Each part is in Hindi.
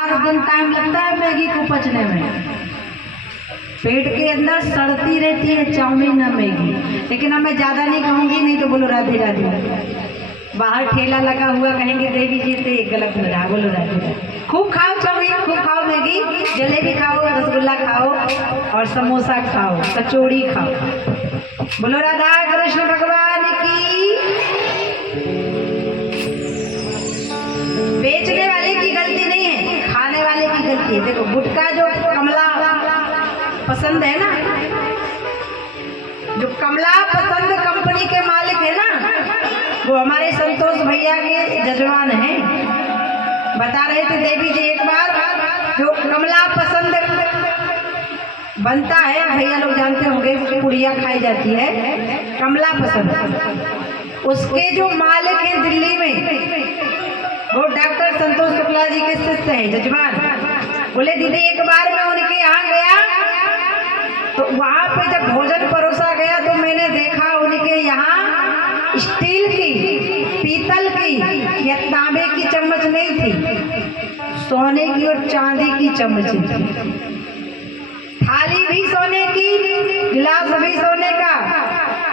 4 दिन टाइम लगता है मैगी को पचने में। पेट के अंदर सड़ती रहती है चाउमीन और मैगी। लेकिन अब मैं ज़्यादा नहीं कहूँगी, नहीं तो बोलो राधे राधे। बाहर ठेला लगा हुआ कहेंगे देवी जी से गलत हो रहा, बोलो राधे राधे। खूब खाओ चाउमीन, खूब खाओ मैगी, जलेबी खाओ, रसगुल्ला खाओ और समोसा खाओ, कचौड़ी खाओ। बोलो राधा कृष्ण भगवान की। बेचने वाले की गलती नहीं है, खाने वाले की गलती है। देखो गुटखा जो कमला पसंद है ना, जो कमला पसंद कंपनी के मालिक है ना, वो हमारे संतोष भैया के जजमान हैं। बता रहे थे देवी जी एक बार, जो कमला पसंद बनता है, भैया लोग जानते होंगे, पुड़िया खाई जाती है कमला पसंद, उसके जो मालिक हैं दिल्ली में, वो डॉक्टर संतोष शुक्ला जी के शिष्य हैं, जजमान। बोले दीदी एक बार मैं उनके यहाँ गया तो वहाँ पे जब भोजन परोसा गया तो मैंने देखा उनके यहाँ स्टील की, पीतल की या तांबे की चम्मच नहीं थी, सोने की और चांदी की चम्मच थी। थाली भी सोने की, गिलास भी सोने का,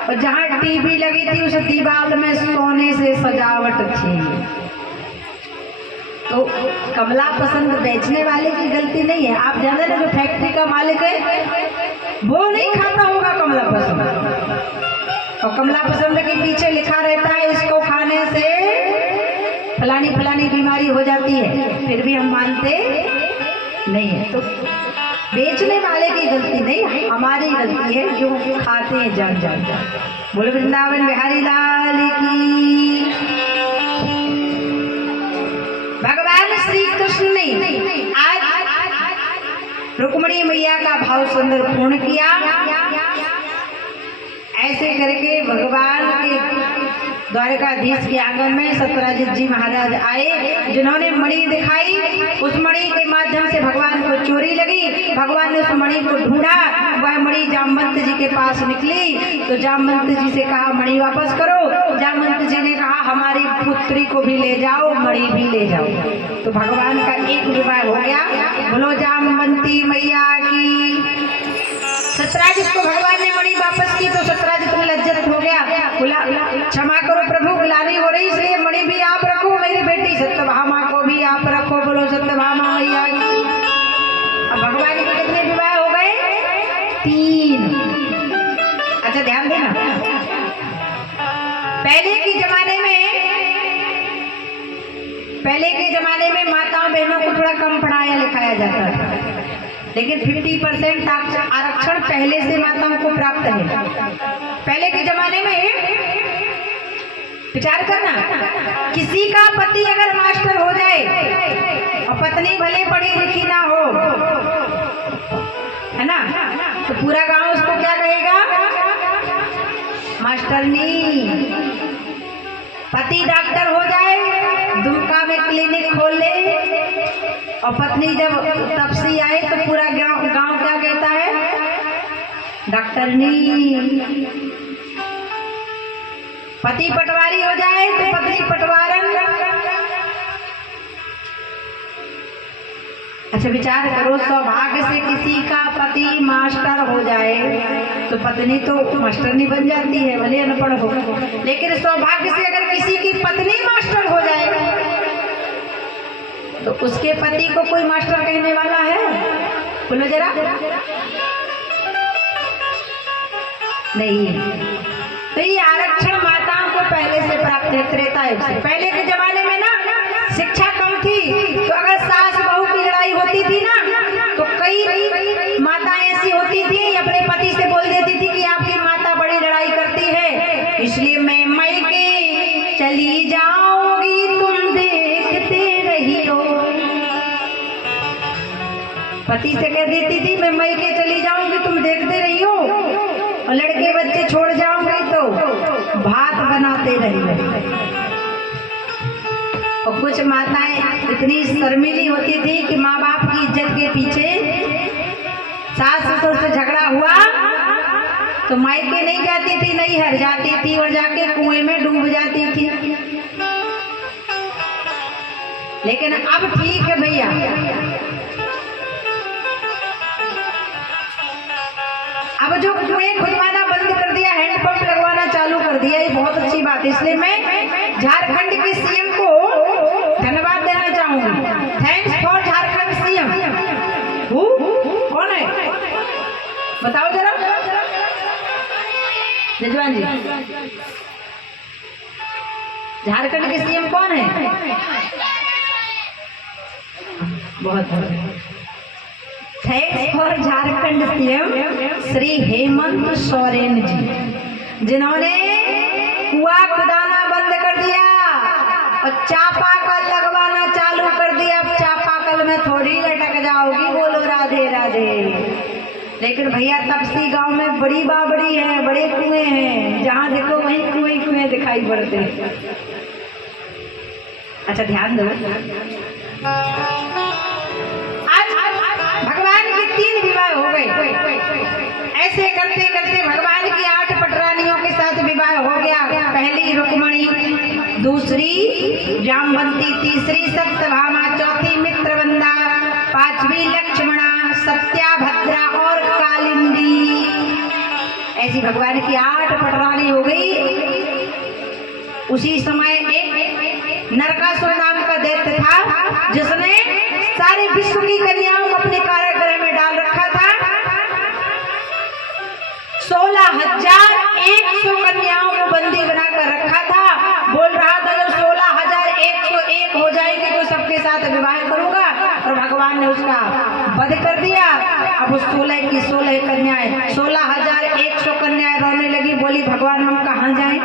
और जहाँ टीवी लगी थी उस दीवार में सोने से सजावट थी। तो कमला पसंद बेचने वाले की गलती नहीं है। आप जानते ना, जो फैक्ट्री का मालिक है वो नहीं खाता होगा कमला पसंद, और कमला पसंद के पीछे लिखा रहता है इसको खाने से फलानी फलानी बीमारी हो जाती है, फिर भी हम मानते नहीं है। तो बेचने वाले की गलती नहीं, हमारी गलती है जो खाते हैं जान जान। बोलो वृंदावन बिहारी लाल की। भगवान श्री कृष्ण ने आज रुक्मिणी मैया का भाव सुंदर पूर्ण किया। ऐसे करके भगवान के द्वारकाधीश के आंगन में सत्यराजित जी महाराज आए, जिन्होंने मणि दिखाई। उस मणि के माध्यम से भगवान को चोरी लगी। भगवान ने उस मणि को ढूंढा, वह मणि जामवंत जी के पास निकली तो जामवंत जी से कहा मणि वापस करो। जामवंत जी ने कहा हमारी पुत्री को भी ले जाओ, मणि भी ले जाओ। तो भगवान का एक विवाह हो गया। बोलो जामवंती मैया की। सत्यराजित को भगवान ने मणि वापस की तो सत्यराजित में लज्जित हो गया, बोला क्षमा करो प्रभु, गुलामी हो रही इसलिए मणि भी आप रखो, मेरी बेटी सत्यभामा को भी आप रखो। बोलो सत्यभामा मैया की। अब भगवान के कितने विवाह हो गए? 3। अच्छा ध्यान देना, पहले के जमाने में माताओं बहनों को थोड़ा कम पढ़ाया लिखाया जाता था, लेकिन 50% आरक्षण पहले से माताओं को प्राप्त है। पहले के जमाने में विचार करना, किसी का पति अगर मास्टर हो जाए और पत्नी भले पढ़ी लिखी ना हो, है ना, तो पूरा गांव उसको क्या कहेगा? मास्टरनी। पति डॉक्टर हो जाए, दुमका में क्लिनिक खोल ले, और पत्नी जब तपसी आए तो पूरा गांव क्या कहता है? डॉक्टरनी। पति पटवारी हो जाए तो पत्नी पटवारन। अच्छा विचार करो, सौभाग्य से किसी का पति मास्टर हो जाए तो पत्नी तो मास्टरनी बन जाती है, भले अनपढ़ हो, लेकिन सौभाग्य से अगर किसी की पत्नी मास्टर हो जाए तो उसके पति को कोई मास्टर कहने वाला है? बोलो जरा। नहीं। तो ये आरक्षण माताओं को पहले से प्राप्त है, त्रेता युग से। पहले के जमाने में ना शिक्षा कम थी, तो अगर सास बहू की लड़ाई होती थी ना, तो कई माताएं ऐसी होती थी अपने पति से बोल देती थी कि आपकी माता बड़ी लड़ाई करती है, इसलिए मैं मायके चली जाऊंगी, तुम देखते रहियो। पति से कह देती थी मैं मायके चली जाऊंगी, तुम देखते रहियो, और लड़के बच्चे छोड़ जाऊंगी तो भात बनाते रहिए। और कुछ माताएं इतनी शर्मीली होती थी कि माँ बाप की इज्जत के पीछे सास ससुर से झगड़ा हुआ तो मायके नहीं जाती थी, नहीं हर जाती थी और जाके कुएं में डूब जाती थी। लेकिन अब ठीक है भैया, जो कुएं खुदवाना बंद कर दिया, हैंडपंप लगवाना चालू कर दिया, ये बहुत अच्छी बात है। इसलिए मैं झारखंड के सीएम को धन्यवाद देना चाहूंगी। Thanks for Jharkhand CM. कौन है बताओ जरा, जजवान जी, झारखंड के सीएम कौन है? बहुत thanks for Jharkhand CM Shri Hemant Soren ji, जिन्होंने कुआं खुदाना बंद कर दिया और चापाकल लगवाना चालू कर दिया। अब चापाकल में थोड़ी लटक जाओगी, बोलो राधे राधे। लेकिन भैया तपसी गांव में बड़ी बाबड़ी है, बड़े कुएं हैं, जहां देखो वहीं कुएं कुएं दिखाई पड़ते हैं। अच्छा ध्यान दो, आज भगवान के 3 विवाह हो गए। ऐसे करते करते भगवान की 8 पटरानियों के साथ विवाह हो गया। पहली रुक्मणी, दूसरी जामवंती, तीसरी सत्यभामा, चौथी मित्रवंदा, 5वीं लक्ष्मणा, सत्याभद्रा और कालिंदी। ऐसी भगवान की 8 पटरानी हो गई। उसी समय एक नरकासुर नाम का दैत्य था, जिसने सारे विश्व की कन्याओं को अपने कारागृह में डाल रखा था। 16,100 कन्याओं को बंदी बनाकर रखा था। बोल रहा था जब 16,101 हो जाएंगे तो सबके साथ विवाह करूंगा, और भगवान ने उसका वध कर दिया। अब उस 16 की 16 कन्याएं, 16,100 कन्याएं रोने लगी, बोली भगवान हम कहाँ जाएं?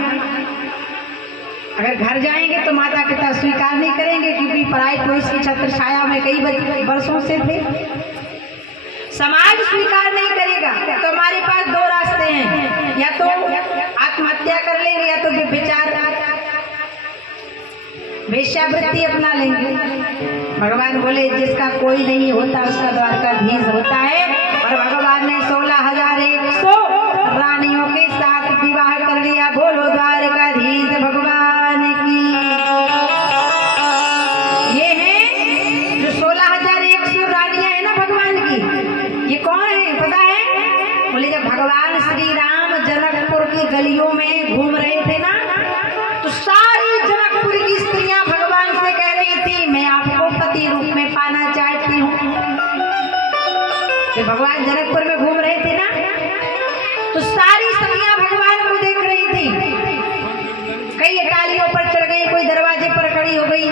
अगर घर जाएंगे तो माता पिता स्वीकार नहीं करेंगे, क्योंकि पराई पुरुष की छत्र छाया में कई वर्षों से थे। समाज स्वीकार नहीं करेगा। तो हमारे पास 2 रास्ते हैं, या तो आत्महत्या कर लेंगे या तो व्यभिचार वेश्यावृत्ति अपना लेंगे। भगवान बोले जिसका कोई नहीं होता उसका द्वारकाधीश होता है। और भगवान ने 16,100 रानियों के साथ विवाह कर लिया। बोलो द्वारकाधीश भगवान की। ये है जो 16,100 रानियां है ना भगवान की, ये कौन है पता है? बोले जब भगवान श्री राम जनकपुर की गलियों में घूम रहे थे ना, तो सारी जनकपुर की स्त्रियां भगवान से कह रही थी मैं आपको पति रूप में पाना चाहती हूँ। जब भगवान जनकपुर में घूम रहे थे ना, तो सारी सखियां भगवान को देख रही थी। कई अटालियों पर चढ़ गई, कोई दरवाजे पर खड़ी हो गई।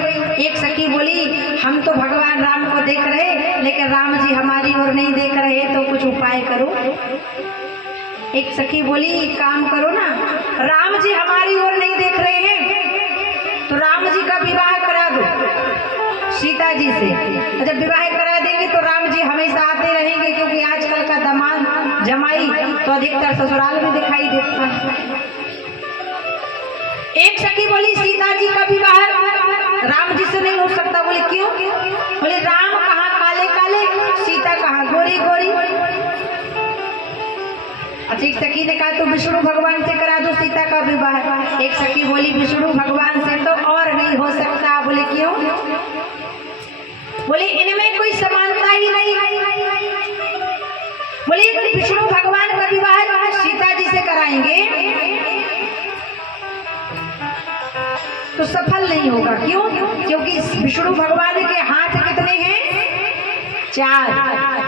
एक सखी बोली हम तो भगवान राम को देख रहे, लेकिन राम जी हमारी ओर नहीं देख रहे, तो कुछ उपाय करो। एक सखी बोली एक काम करो ना, राम जी हमारी ओर नहीं देख रहे हैं तो राम जी का विवाह करा दो सीता जी से। और जब विवाह करा देंगे तो राम जी हमेशा आते रहेंगे, क्योंकि आजकल का दामाद जमाई तो अधिकतर ससुराल में दिखाई देता है। एक सखी बोली सीता जी का विवाह राम जी से नहीं हो सकता। बोले क्यों? बोले राम कहाँ काले काले, सीता कहाँ गोरी गोरी। अच्छा एक सखी ने कहा तो विष्णु भगवान से करा दो सीता का विवाह। एक सखी बोली विष्णु भगवान से तो और नहीं हो सकता। बोले क्यों? बोले इनमें कोई समानता ही नहीं। बोले विष्णु भगवान का विवाह सीता जी से कराएंगे तो सफल नहीं होगा। क्यों? क्योंकि विष्णु भगवान के हाथ कितने हैं? 4,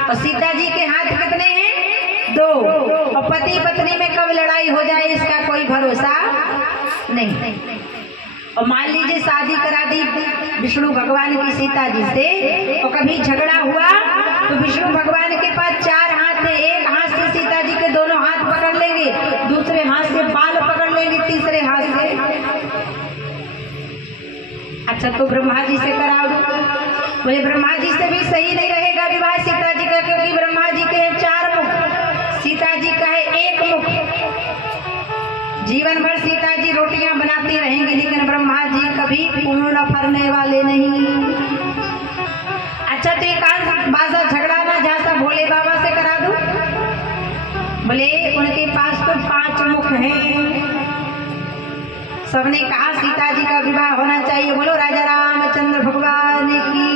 और सीता जी के हाथ कितने हैं? 2। और पति पत्नी में कब लड़ाई हो जाए इसका कोई भरोसा नहीं। और मान लीजिए शादी करा दी विष्णु भगवान की सीता जी से, और कभी झगड़ा हुआ तो विष्णु भगवान के पास 4 हाथ है। एक हाथ से सीता जी के दोनों हाथ पकड़ लेंगे, दूसरे हाथ से बाल पकड़ लेंगे, तीसरे हाथ से। अच्छा तो ब्रह्मा जी से करा दो। बोले ब्रह्मा जी से भी सही नहीं रहेगा विवाह सीता जी का, क्योंकि ब्रह्मा जी के 4 मुख, सीता जी का है 1 मुख। जीवन भर सीता जी रोटियां बनाती रहेंगी, लेकिन ब्रह्मा जी कभी पूर्ण फरने वाले नहीं। अच्छा तो एक बाजा झगड़ा ना झांसा भोले बाबा से करा दो। बोले उनके पास तो 5 मुख हैं। सबने कहा सीता जी का विवाह होना चाहिए। बोलो राजा रामचंद्र भगवान की।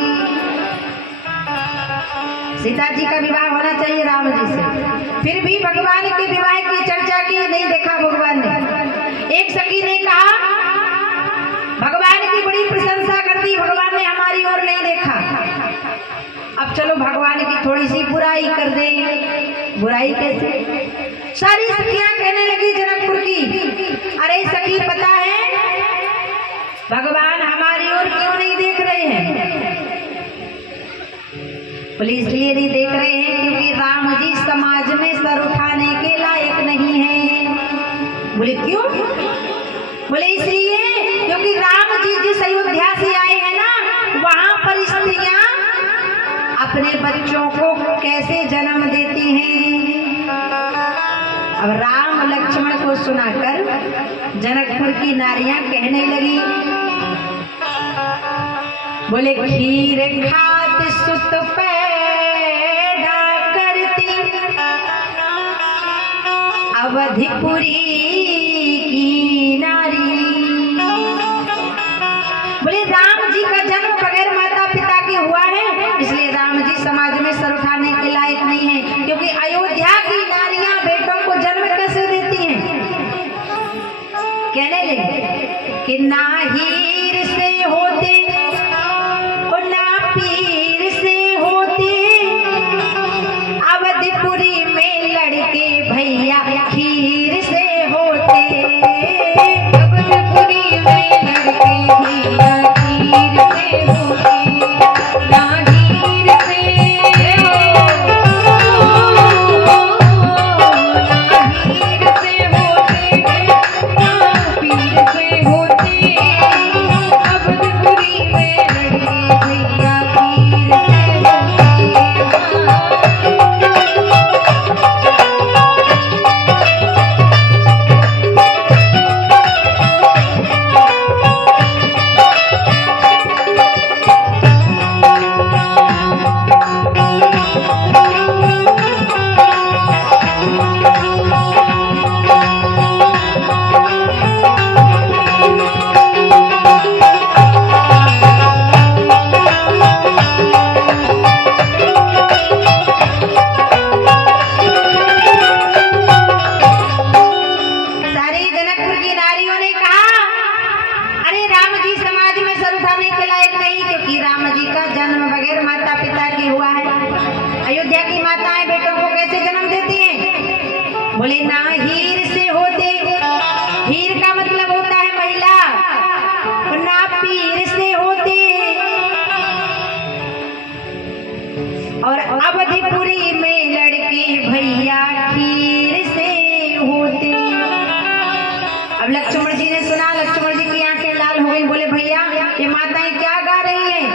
सीता जी का विवाह होना चाहिए राम जी से। फिर भी भगवान के विवाह की चर्चा की, नहीं देखा भगवान ने। एक सखी ने कहा, भगवान की बड़ी प्रशंसा करती, भगवान ने हमारी ओर नहीं देखा। अब चलो भगवान की थोड़ी सी बुराई कर दें। बुराई कैसे? सारी सखियां कहने लगी जनकपुर की, अरे सखी पता है भगवान हमारी ओर क्यों नहीं देख रहे हैं? बोले इसलिए नहीं देख रहे हैं क्योंकि राम जी समाज में सर उठाने के लायक नहीं है। बोले क्यों? बोले इसलिए क्योंकि राम जी जिस अयोध्या से आए हैं ना, वहां पर स्त्रियां अपने बच्चों को कैसे जन्म देती हैं। अब राम लक्ष्मण को सुनाकर जनकपुर की नारियां कहने लगी, बोले खीर खात सुत पैदा करती अवधिपुरी की नारी। बोले राम जी का जन्म बगैर माता पिता के हुआ है, इसलिए राम जी समाज में सर उठाने के लायक नहीं है। क्योंकि अयोध्या की नारियां बेटों को जन्म कैसे देती हैं? कहने लगे कि ना हीर से होते और ना पीर से होते, अवधिपुरी में लड़के भैया खीर से होते। अवधिपुरी में लड़के भैया खीर से होते, ना हीर से बोले ना हीर से होते, हीर का मतलब होता है महिला, और ना पीर से होते, और अवधिपुरी में लड़के भैया खीर से होते। अब लक्ष्मण जी ने सुना, लक्ष्मण जी की आंखें लाल हो गई। बोले भैया ये माताएं क्या गा रही हैं?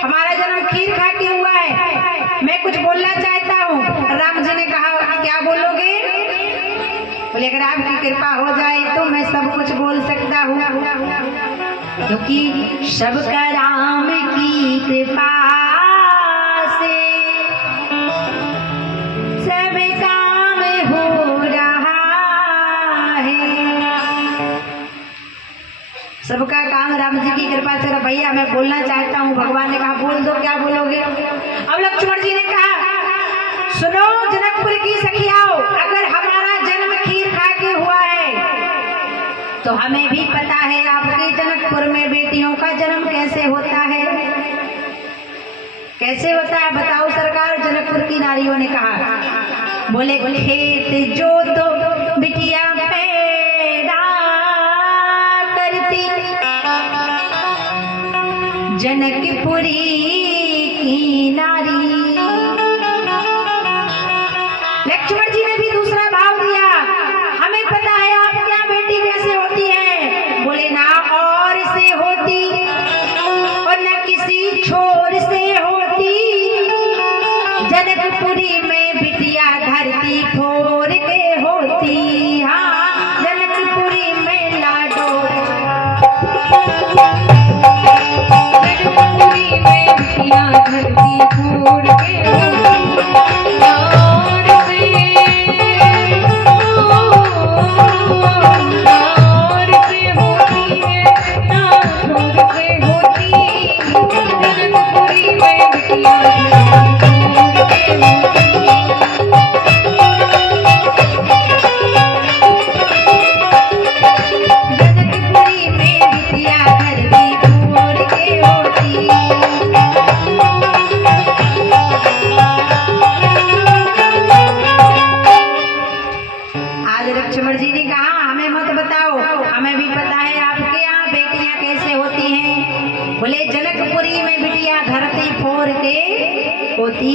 हमारा जन्म खीर खा के हुआ है, मैं कुछ बोलना चाहता हूँ। राम जी ने कहा क्या बोलोगे? बोले अगर आपकी कृपा हो जाए तो मैं सब कुछ बोल सकता हूँ, क्योंकि सबका राम की कृपा से सब काम हो रहा है। सबका काम राम जी की कृपा से। भैया मैं बोलना चाहता हूँ। भगवान ने कहा बोल दो, क्या बोलोगे? अब लक्ष्मण जी ने कहा सुनो जनकपुर की सखियाओ, अगर हमारा जन्म खीर खा के हुआ है तो हमें भी पता है आपके जनकपुर में बेटियों का जन्म कैसे होता है। कैसे होता है बताओ सरकार? जनकपुर की नारियों ने कहा, बोले खेत जो तो बिटिया पैदा करती जनकपुरी की नारी। लक्ष्मण जी ने भी दूसरा भाव दिया, हमें पता है आपके यहाँ बेटी कैसे होती है। बोले ना और से होती और न किसी छोर से होती, जनकपुरी में बिटिया धरती फोर के होती। हाँ जनकपुरी में लाडो, जनकपुरी में बिटिया धरती फोर के होती। जनकपुरी में बिटिया होती।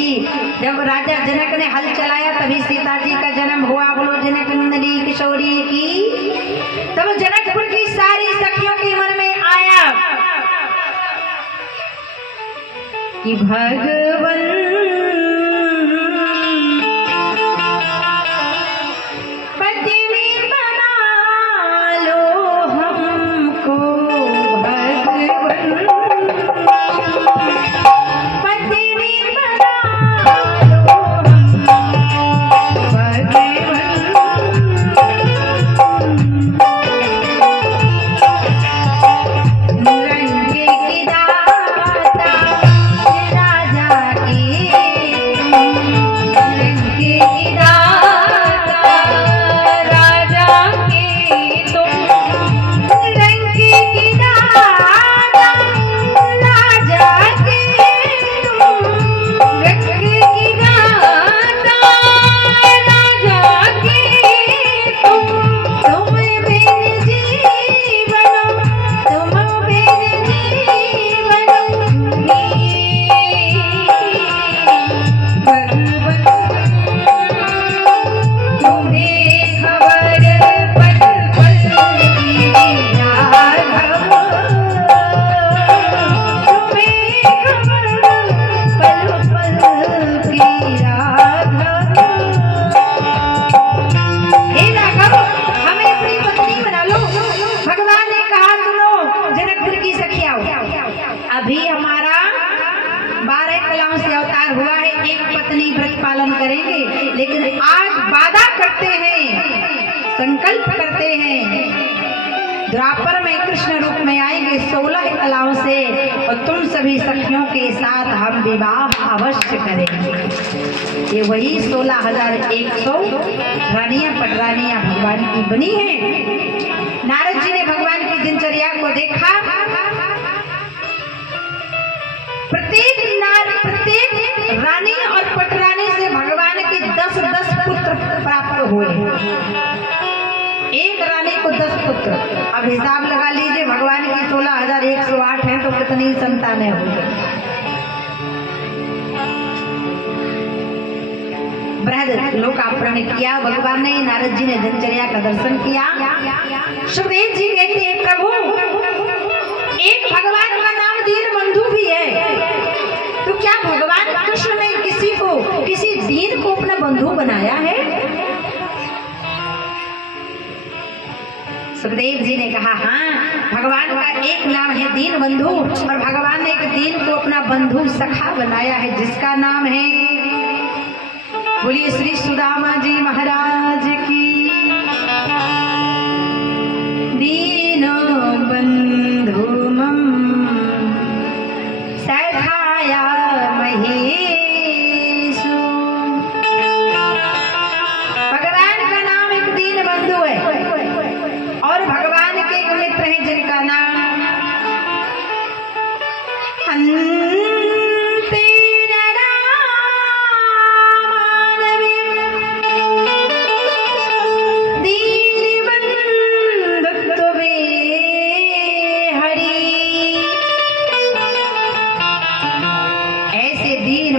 जब राजा जनक ने हल चलाया तभी सीता जी का जन्म हुआ। बोलो जनक नंदनी किशोरी की। तब जनकपुर की सारी सखियों के मन में आया कि भगवन पत्नी बना लो हमको, भगवन अभी हमारा 12 कलाओं से अवतार हुआ है, एक पत्नी व्रत पालन करेंगे, लेकिन आज वादा करते हैं, संकल्प करते हैं, द्वापर में कृष्ण रूप में आएंगे 16 कलाओं से और तुम सभी सखियों के साथ हम विवाह अवश्य करेंगे। ये वही 16,100 रानियां पटरानियां भगवान की बनी हैं। नारद जी ने भगवान की दिनचर्या को देखा। प्रत्येक रानी और पटरानी से भगवान के 10-10 पुत्र प्राप्त हुए। एक रानी को 10 पुत्र। अब हिसाब लगा लीजिए, भगवान की 16,108 हैं तो कितनी संतानें होंगी। बृहद लोकार्पण किया भगवान ने। नारद जी ने दिनचर्या का दर्शन किया। सुखदेव जी कहते हैं प्रभु, एक भगवान का नाम दीन बंधु भी है, तो क्या भगवान कृष्ण ने किसी दीन को अपना बंधु बनाया है? सुखदेव जी ने कहा हाँ, भगवान का एक नाम है दीन बंधु और भगवान ने एक दीन को अपना बंधु सखा बनाया है, जिसका नाम है, बोलिए श्री सुदामा जी महाराज की। दीन बंधु मम सखाया महेशु। भगवान का नाम एक दीन बंधु है और भगवान के एक मित्र हैं जिनका नाम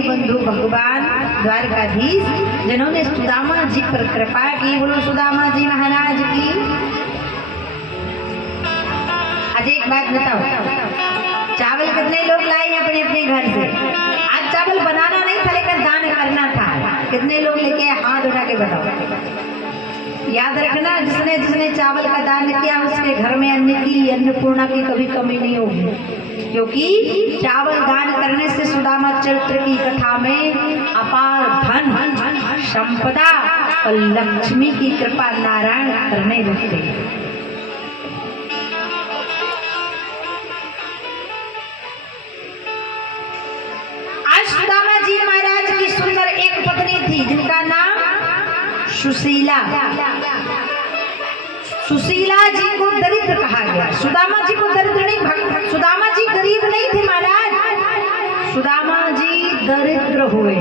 बंधु भगवान द्वारकाधीश जिन्होंने सुदामा जी पर कृपा की। बोलो सुदामा जी महाराज की। आज एक बात बताओ, चावल कितने लोग लाए हैं अपने अपने घर से? आज चावल बनाना नहीं था लेकिन दान करना था। कितने लोग लेके हाथ उठा के बताओ। याद रखना, जिसने जिसने चावल का दान किया उसके घर में अन्न की, अन्नपूर्णा की कभी कमी नहीं होगी, क्योंकि चावल दान करने से सुदामा चरित्र की कथा में अपार धन, संपदा और लक्ष्मी की कृपा नारायण करने लगते हैं। आज सुदामा जी महाराज की सुंदर एक सुशीला, सुशीला जी को दरिद्र कहा गया। सुदामा जी को दरिद्र नहीं, सुदामा जी गरीब नहीं थे महाराज, सुदामा जी दरिद्र हुए।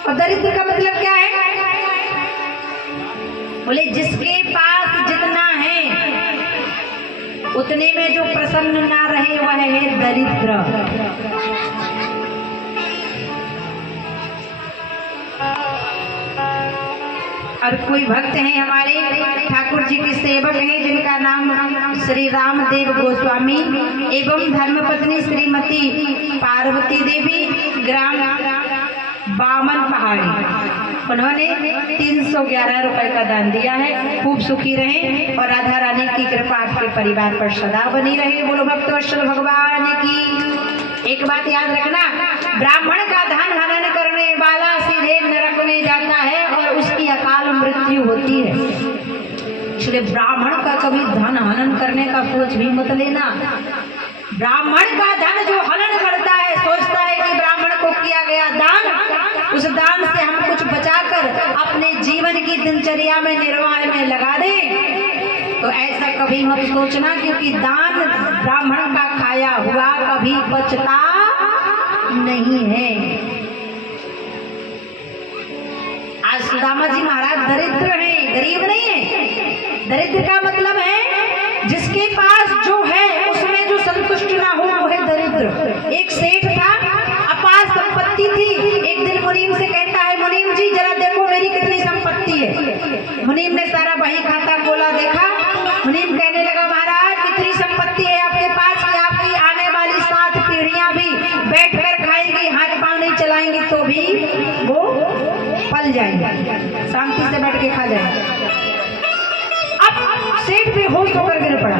और दरिद्र का मतलब क्या है? बोले जिसके पास जितना है उतने में जो प्रसन्न ना रहे वह है दरिद्र। और कोई भक्त हैं हमारे ठाकुर जी के सेवक हैं जिनका नाम श्री रामदेव गोस्वामी एवं धर्मपत्नी श्रीमती पार्वती देवी, ग्राम बामन पहाड़ी। उन्होंने 311 रुपए का दान दिया है। खूब सुखी रहें और राधा रानी की कृपा आपके परिवार पर सदा बनी रहे। बोलो भक्तवत्सल भगवान की। एक बात याद रखना, ब्राह्मण का धन हनन करने वाला सीधे नरक में जाता है और उसकी अकाल मृत्यु होती है। इसलिए ब्राह्मण का कभी धन हनन करने का सोच भी मत लेना। ब्राह्मण का धन जो हनन करता है सोचता है कि ब्राह्मण को किया गया दान, उस दान से हम कुछ बचाकर अपने जीवन की दिनचर्या में निर्वाह में लगा दें, तो ऐसा कभी मत सोचना, क्योंकि दान ब्राह्मण का खाया हुआ कभी बचता नहीं है। आज सुदामा जी महाराज दरिद्र हैं, गरीब नहीं है। दरिद्र का मतलब है जिसके पास जो है उसमें जो संतुष्ट ना हो वो है दरिद्र। एक सेठ था, अपार संपत्ति थी। एक दिन मुनीम से कहता है, मुनीम जी जरा देखो मेरी कितनी संपत्ति है। मुनीम ने सारा बही खाता खोला, देखा। मुनीम कहने लगा, महाराज कितनी संपत्ति है आपके पास कि आपकी आने वाली 7 पीढ़ियां भी बैठ कर खाएंगी, हाथ पांव नहीं चलाएंगी तो भी वो पल जाएंगे, शांति से बैठ के खा जाएंगे। अब सेठ बेहोश होकर गिर पड़ा।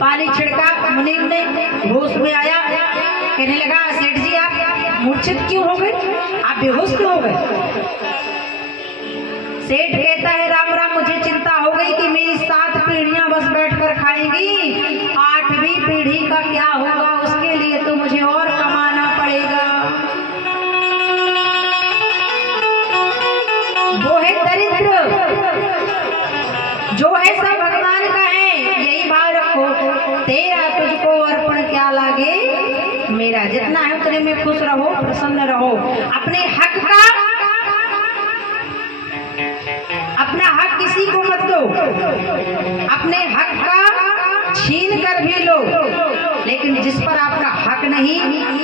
पानी छिड़का, मुनीम ने होश में आया, कहने लगा, सेठ जी आप मूर्छित क्यों हो गए, आप बेहोश क्यों हो गए? सेठ कहता है, राम राम, मुझे चिंता हो गई कि मेरी 7 पीढ़ियां बस बैठकर खाएंगी, 8वीं पीढ़ी का क्या होगा, उसके लिए तो मुझे और कमाना पड़ेगा। वो है दरिद्र, जो है सब भगवान का है। यही भाव रखो, तेरा तुझको अर्पण क्या लागे मेरा। जितना है उतने में खुश रहो, प्रसन्न रहो। अपना हक किसी को मत दो, अपने हक का छीन कर भी लो, लेकिन जिस पर आपका हक नहीं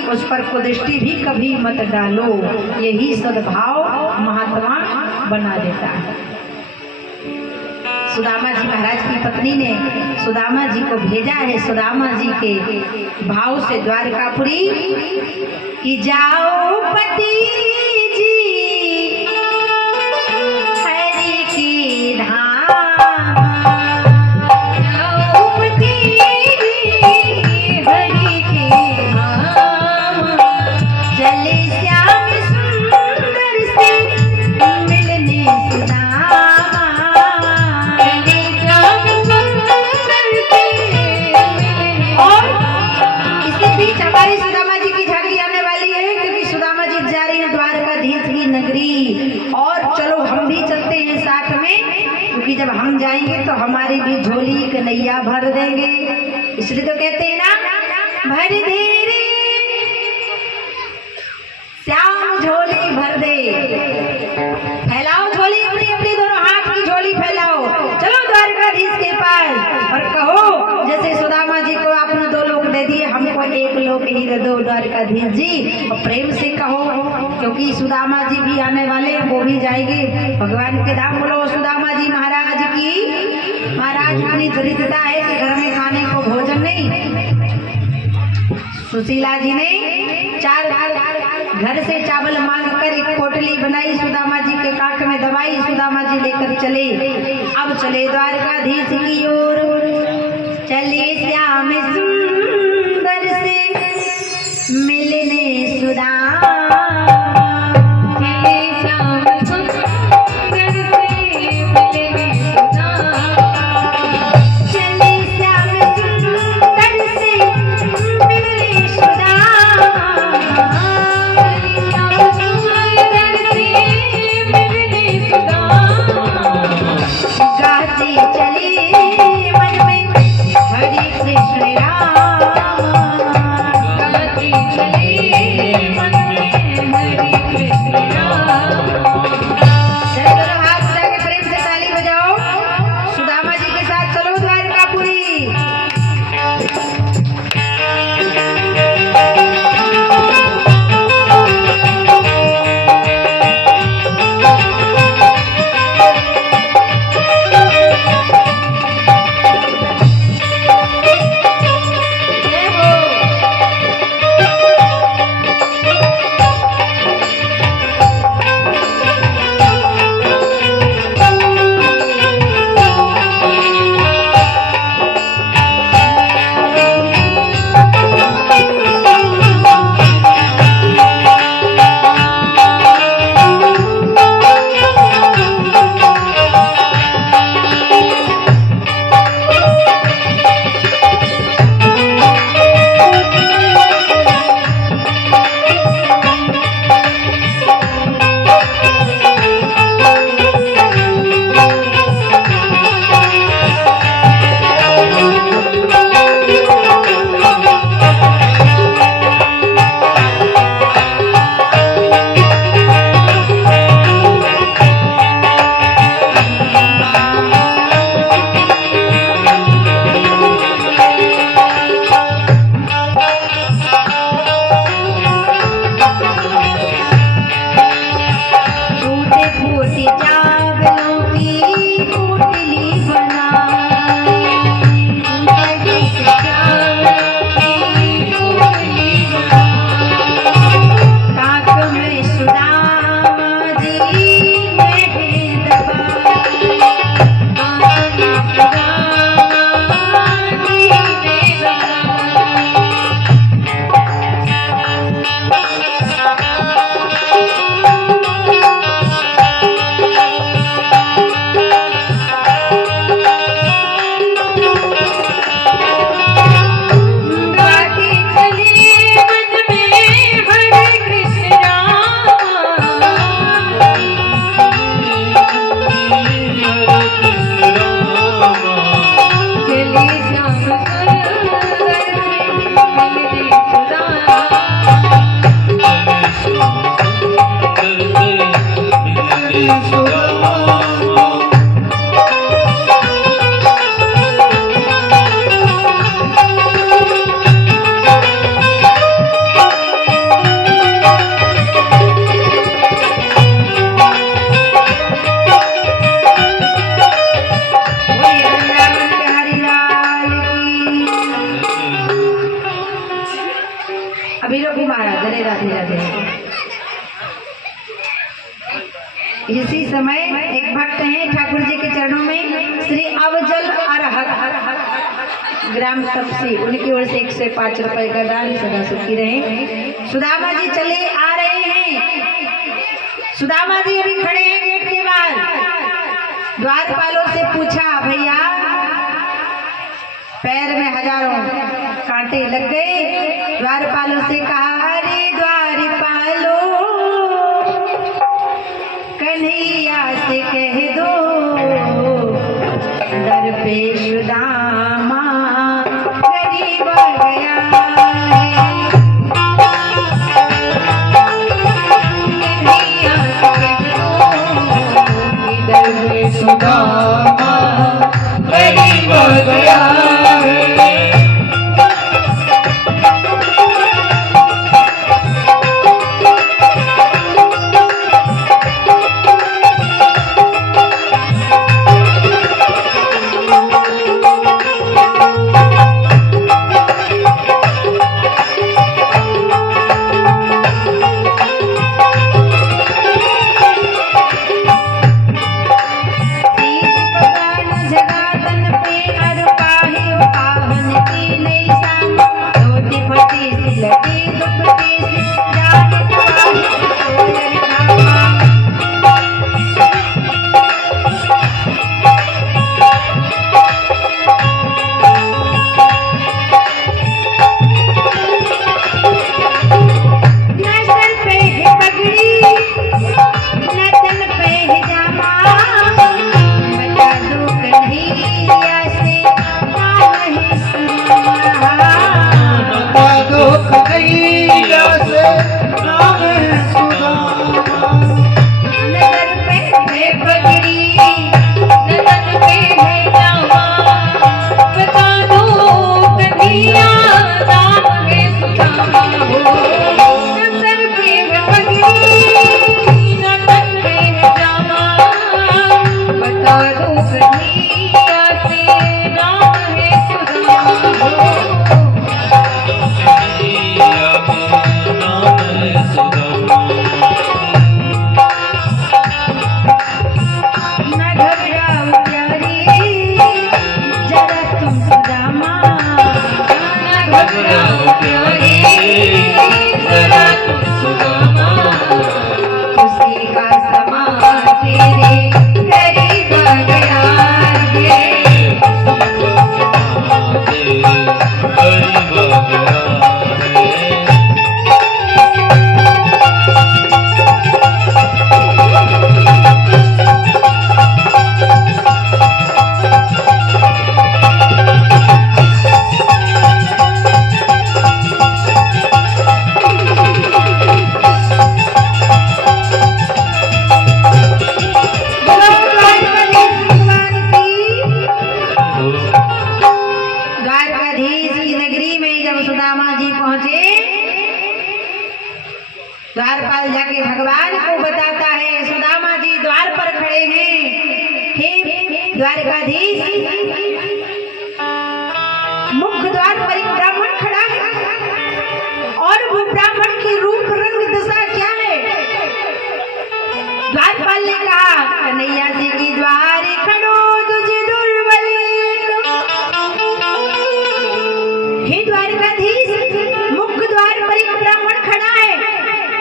उस पर कुदृष्टि भी कभी मत डालो। यही सद्भाव महात्मा बना देता है। सुदामा जी महाराज की पत्नी ने सुदामा जी को भेजा है, सुदामा जी के भाव से द्वारकापुरी कि जाओ पति जी हरि की धाम, जाओ पति जी हरि की धाम, चले श्याम सुंदर से मिलने सुदामा। हमारी सुदामा जी की झांकी आने वाली है, क्योंकि सुदामा जी जा रही है द्वारकाधीश की नगरी। और चलो हम भी चलते हैं साथ में, क्योंकि जब हम जाएंगे तो हमारी भी झोली कन्हैया भर देंगे। इसलिए तो कहते हैं ना, भर दे रे श्याम झोली भर दे। फैलाओ झोली, अपनी अपनी दोनों हाथ की झोली फैलाओ, चलो द्वारकाधीश के पास और कहो, जैसे सुदामा जी को आपने 2 लोग दे दिए, हमको 1 लोग ही दे दो द्वारकाधीश जी। और प्रेम से कहो, क्योंकि सुदामा जी भी आने वाले हैं, वो भी जाएंगे भगवान के धाम। बोलो सुदामा जी महाराज की। महाराज इतनी दरिद्रता है कि घर में खाने को भोजन नहीं। सुशीला जी ने 4 घर से चावल मांग कर एक पोटली बनाई, सुदामा जी के काख में दबाई, सुदामा जी लेकर चले। अब चले द्वारकाधीश की ओर, चले श्याम सुंदर से मिलने सुदामा। चले श्याम सुंदर से मिलने सुदामा, चले श्याम सुंदर से मिलने सुदामा, चले श्याम सुंदर से मिलने राधे। इसी समय एक भक्त हैं ठाकुर जी के चरणों में श्री अवजल अरहत ग्राम तपसी, उनकी ओर से 105 रुपए का दान सदा सुखी रहे। सुदामा जी चले आ रहे हैं। सुदामा जी अभी खड़े हैं गेट के बाहर। द्वारपालों से पूछा, भैया पैर में हजारों कांटे लग गए। द्वारपालों से कहा, अरे द्वारपालों कन्हैया से कह दो दर पे सुदामा गरीब गया है। कन्हैया से कह दो दर पे सुदामा गरीब गया है। द्वारपाल जाके भगवान को बताता है। सुदामा जी द्वार पर खड़े हैं। हे द्वारकाधीश, मुख्य द्वार पर एक ब्राह्मण खड़ा है और वो ब्राह्मण की रूप रंग दशा क्या है? द्वारपाल ने कहा, कन्हैया जी की द्वार खड़ो तुझे दुर्बल। हे द्वारकाधीश, मुख्य द्वार पर एक ब्राह्मण खड़ा है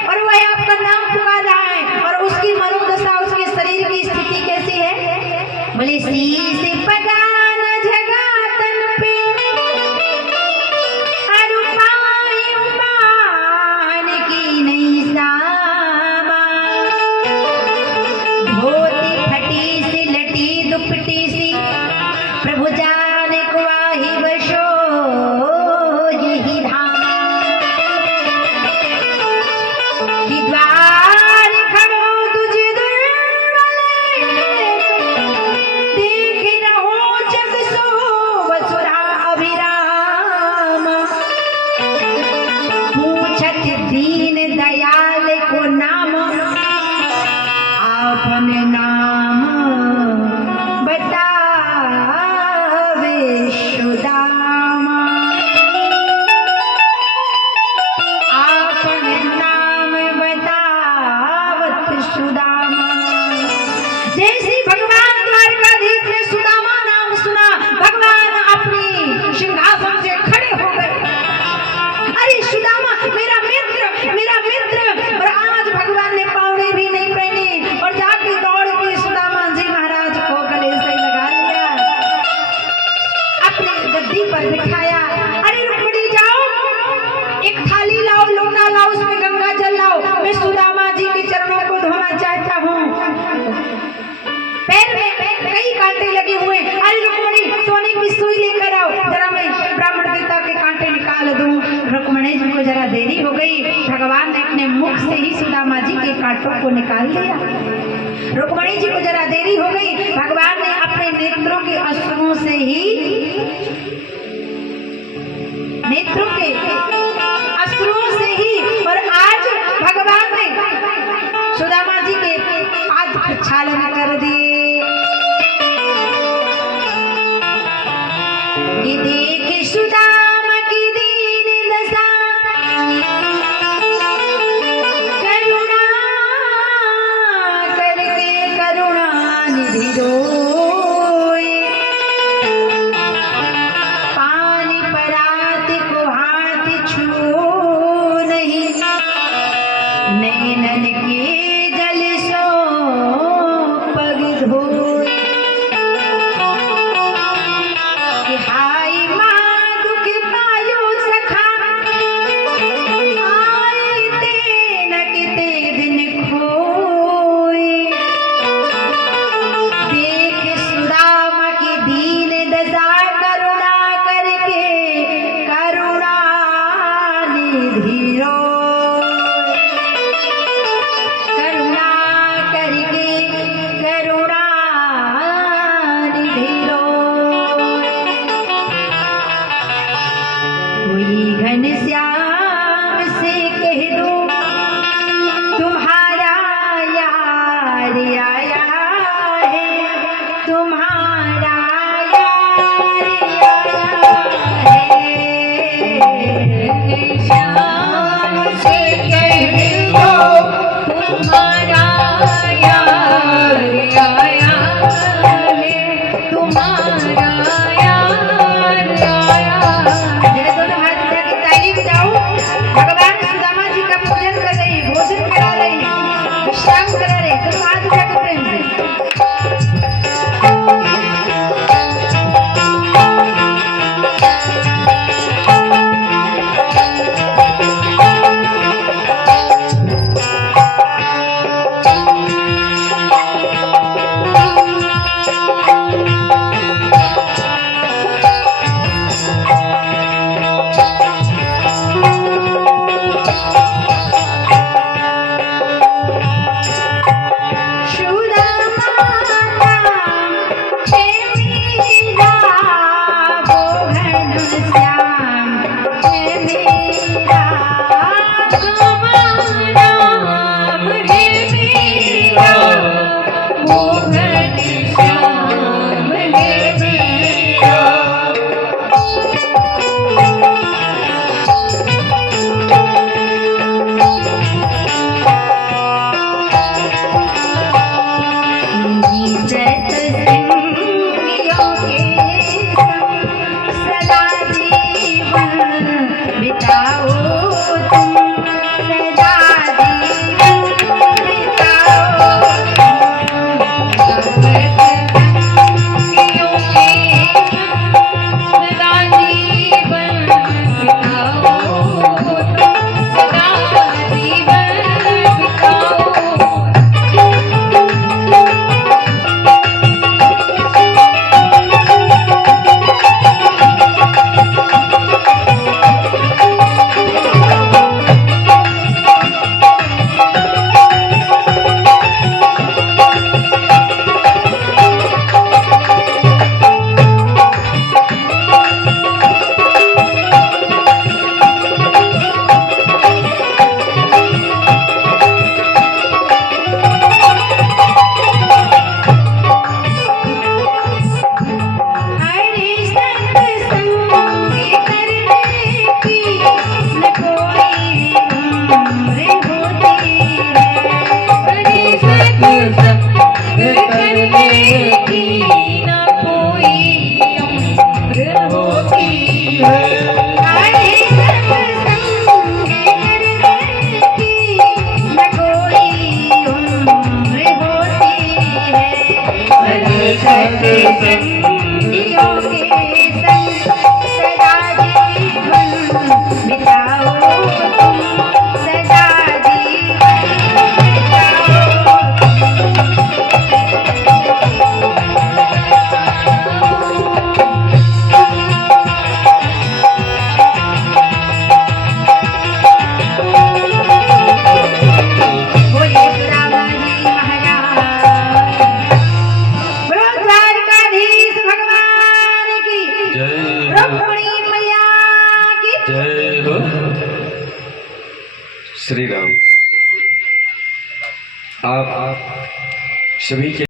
और वह आपका नाम पुकार रहा है और उसकी मनोदशा, उसके शरीर की स्थिति कैसी है? बोले, शीश पगान जगा तन पे अरुपाय उमान की नहीं सामा, धोती फटी सी लटी दुपटी सी, प्रभु जाने को आही बशो यही धाम। कि द्वार खड़ो तुझे दुर्बल, देख रहो जग सो वसुरा अभिराम। पूछत दीन दयाल को नाम, आपन नाम बतावे सुदामा। आपन नाम को जरा देरी हो गई, भगवान ने अपने मुख से ही सुदामा जी के कांटों को निकाल दिया। रुक्मणी जी को जरा देरी हो गई, भगवान ने अपने नेत्रों के अश्रुओं से ही, नेत्रों के अश्रुओं से ही, और आज भगवान ने सुदामा जी के पाद प्रक्षालन कर दिए। कि देख सुदामा की दीन दशा, करुणा करके करुणा निधि रोए, पानी परात को हाथ छू नहीं, नैनन के जल सो पग धोए। कि हाय माँ दुख पायो सखा, आए ते न किते दिन खोए। देख सुदामा की दीन दशा, करुणा करके करुणा निधि रोए, करुणा करके करुणा निधि रोए। कोई घनश्याम से कह दो तुम्हारा यार आया है, तुम्हारा यार आया है। घनश्याम से कह दो तुम्हारा यार आया है, तुम्हारा यार आया। मेरे दोनों हाथ उठा के ताली बजाओ। भगवान सुदामा जी का पूजन कर रही, भोजन करा रही, विश्राम करा रही। दोनों हाथ उठा के प्रेम से। श्री राम। आप सभी के